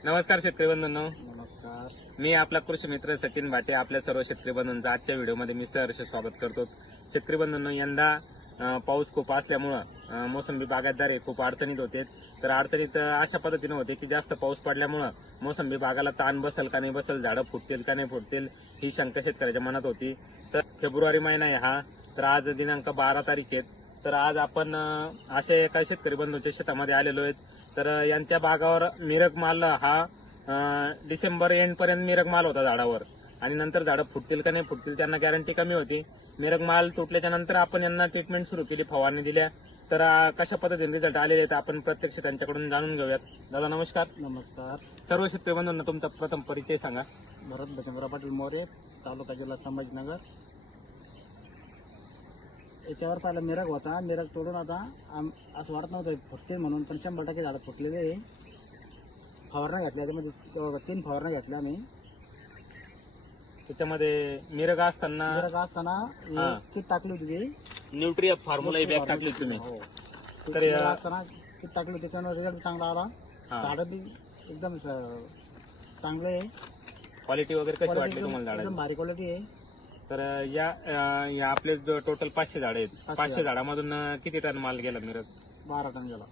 नमस्कार शेतकरी बंधूंनो, नमस्कार. मी आपला कृषी मित्र सचिन भाटे. आपल्या सर्व शेतकरी बंधूंचं आजच्या व्हिडिओमध्ये मी सहर्ष स्वागत करतो. शेतकरी बंधूंनो, यंदा पाऊस खूप असल्यामुळं मोसंबी बागायतदार हे खूप अडचणीत होते. तर अडचणीत अशा पद्धतीने होते की जास्त पाऊस पडल्यामुळं मोसंबी बागाला ताण बसल का नाही बसल, झाडं फुटतील का नाही फुटतील, ही शंका शेतकऱ्याच्या मनात होती. तर फेब्रुवारी महिना आहे हा, तर आज दिनांक 12 तारीख आहे. तर आज आपण अशा एका शेतकरी बंधूंच्या शेतामध्ये आलेलो आहेत. तर यांच्या बागावर मिरग माल हा डिसेंबर एंड पर्यंत मिरग माल होता झाडावर, आणि नंतर झाडं फुटतील का नाही फुटतील त्यांना गॅरंटी कमी होती. मिरग माल तुटल्याच्या नंतर आपण यांना ट्रीटमेंट सुरू केली, फवारणी दिल्या. तर कशा पद्धतीने रिझल्ट आलेले आहेत आपण प्रत्यक्ष त्यांच्याकडून जाणून घेऊयात. दादा नमस्कार. नमस्कार. सर्व शेतकरी बंधूंना तुमचा प्रथम परिचय सांगा. भरत भजनराव पाटील मोरे, तालुका जिल्हा संभाजीनगर. याच्यावर पहिला मिरग होता, मिरग तोडून आता असं वाटत नव्हतं फुटतील म्हणून, पण 100% झाडं फुटलेले आहे. फवारण्या घेतल्या, त्यामध्ये 3 फवारण्या घेतल्या आम्ही. त्याच्यामध्ये मिरग असताना किट टाकली होती ती, न्यूट्रिएफ फॉर्म्युला बॅग टाकली तुम्ही. हो. तर मिरग असताना किट टाकली होती, त्याच्यानं रिझल्ट चांगला आला. हा. झाडं बी एकदम चांगलं आहे. क्वालिटी वगैरे कशी Quality वाटली तुम्हाला एकदम झाडाची? भारी क्वालिटी आहे. तर या आपले टोटल 500 झाड आहेत. 500 झाडामधून किती टन माल गेला मिरग? 12 टन गेला.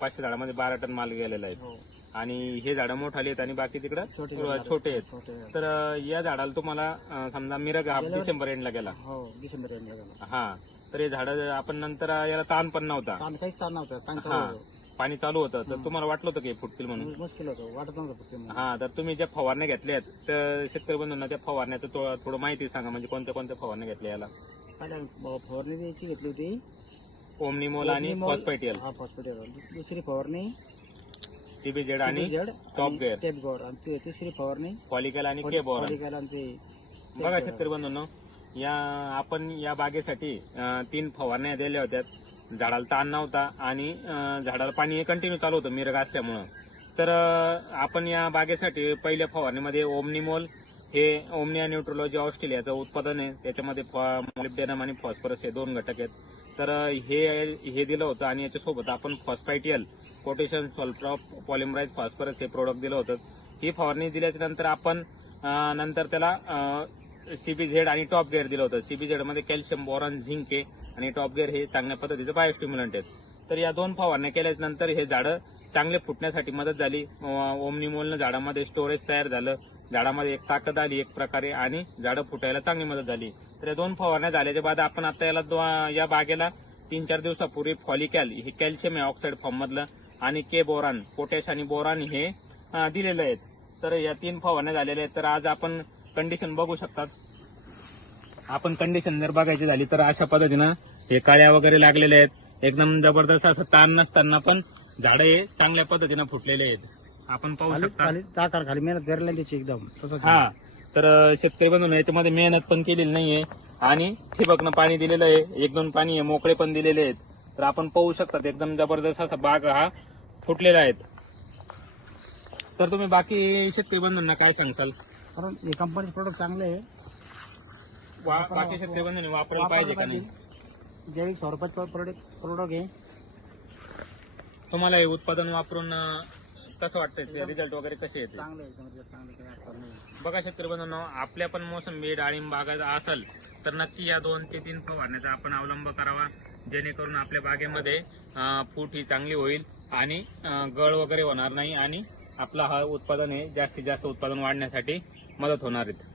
500 झाडामध्ये 12 टन माल गेलेला आहे. हो. आणि हे झाडं मोठाले आहेत आणि बाकी तिकडं छोटे छोटे आहेत. छोटे आहेत. तर या झाडाला तुम्हाला समजा मिरग हा गेल्या डिसेंबर एंडला गेला. हो, डिसेंबर एंडला गेला. हा, तर हे झाड आपण नंतर याला ताण पण नव्हता, काहीच ताण नव्हतं, पाणी हा. चालू होतं. पाणी चालू होतं. तर तुम्हाला वाटलं होतं की हे फुटतील म्हणून? मुश्किल होतं, वाटत नव्हतं फक्त म्हणून. हा, तर तुम्ही ज्या फवारण्या घेतल्यात तर शेतकरी बंधूंना त्या फवारण्याचं थोडं माहिती सांगा, म्हणजे कोणत्या कोणत्या फवारण्या घेतल्या याला? पहिल्या फवारणी द्यायची घेतली होती, ओमनिमोल आणि फॉस्फेटियल. हा फॉस्फेटियल. दुसरी फवारणी सीबीजेड आणि CBZ टॉप आणि गेअर. Tape gore. आणि तिसरी फवारणी फॉलिकल आणि के बोरॉन. फॉलिकल आणि ते बघा शेतकरी बंधूंनो, आपण या बागेसाठी 3 फवारण्या दिल्या होत्या. झाडाला ताण नव्हता आणि झाडाला पाणी कंटिन्यू चालू होतं मिरग असल्यामुळं. तर आपण या बागेसाठी पहिल्या फवारणीमध्ये ओमनिमोल, हे ओमनिया न्यूट्रोलॉजी ऑस्ट्रेलियाचं उत्पादन आहे. त्याच्यामध्ये मॉलिब्डेनम आणि फॉस्फरस हे 2 घटक आहेत. तर हे दिलं होतं, आणि याच्यासोबत आपण फॉस्फायटियल, पोटॅशियम सल्फर पॉलिमराइज फॉस्फरस हे प्रोडक्ट दिलं होतं. ही फवारणी दिल्याच्या नंतर आपण नंतर त्याला सीबीझेड आणि टॉप गेअर दिलं होतं. सीबीझेड मध्ये कॅल्शियम, बोरॉन, झिंक आहे, आणि टॉप गेअर हे चांगल्या पद्धतीचं बायोस्टिम्युलंट आहेत. तर या 2 फवारण्या केल्याच्या नंतर हे झाडं चांगले फुटण्यासाठी मदत झाली. ओमनिमोलनं झाडामध्ये स्टोरेज तयार झालं, झाडामध्ये एक ताकद आली एक प्रकारे, आणि झाडं फुटायला चांगली मदत झाली. तर या 2 फवारण्या झाल्याच्या बाद आपण आता या बागेला 3-4 दिवसापूर्वी फॉलिकॅल, हे कॅल्शियम ऑक्साईड फॉर्म मधलं, आणि के बोरान, पोटॅश आणि बोरान हे दिलेले आहेत. तर या 3 फवारण्या झालेल्या आहेत. तर आज आपण कंडिशन बघू शकतात. आपण कंडिशन जर बघायची झाली तर अशा पद्धतीनं हे काळ्या वगैरे लागलेले आहेत. एकदम जबरदस्त असं ताण नसताना पण झाडं हे चांगल्या पद्धतीनं फुटलेले आहेत. आपण पाहू शकता. खाली मेहनत करायला त्याची एकदम तसंच. हा, तर शेतकरी बंधूंनो, याच्यामध्ये मेहनत पण केलेली नाहीये, आणि ठिबकनं पाणी दिलेलं आहे. 1-2 पाणी आहे, मोकळे पण दिलेले आहेत. तर आपण पाहू शकतात एकदम जबरदस्त असा बाग हा फुटलेला आहे. तर तुम्ही बाकी शेतकरी बंधूंना काय सांगसाल? कारण हे कंपनीचे प्रोडक्ट चांगले आहे. बाकी शेतकरी बंधूंनी वापरायला पाहिजे का नाही? जैविक स्वरूपाचे प्रोडक्ट आहे. तुम्हाला हे उत्पादन वापरून कसं वाटतंय? रिझल्ट वगैरे कसे येते? चांगले आहे, चांगले काही अडचण नाही. बघा शेतकरी बंधूंनो, आपल्या पण मोसंबी डाळिंब बागायचा असेल तर नक्की या 2 ते 3 फवारण्याचा आपण अवलंब करावा, जेणेकरून आपल्या बागेमध्ये फूट ही चांगली होईल, आणि गळ वगैरे होणार नाही, आणि आपलं हा उत्पादन हे जास्तीत जास्त उत्पादन वाढण्यासाठी मदत होणार आहे.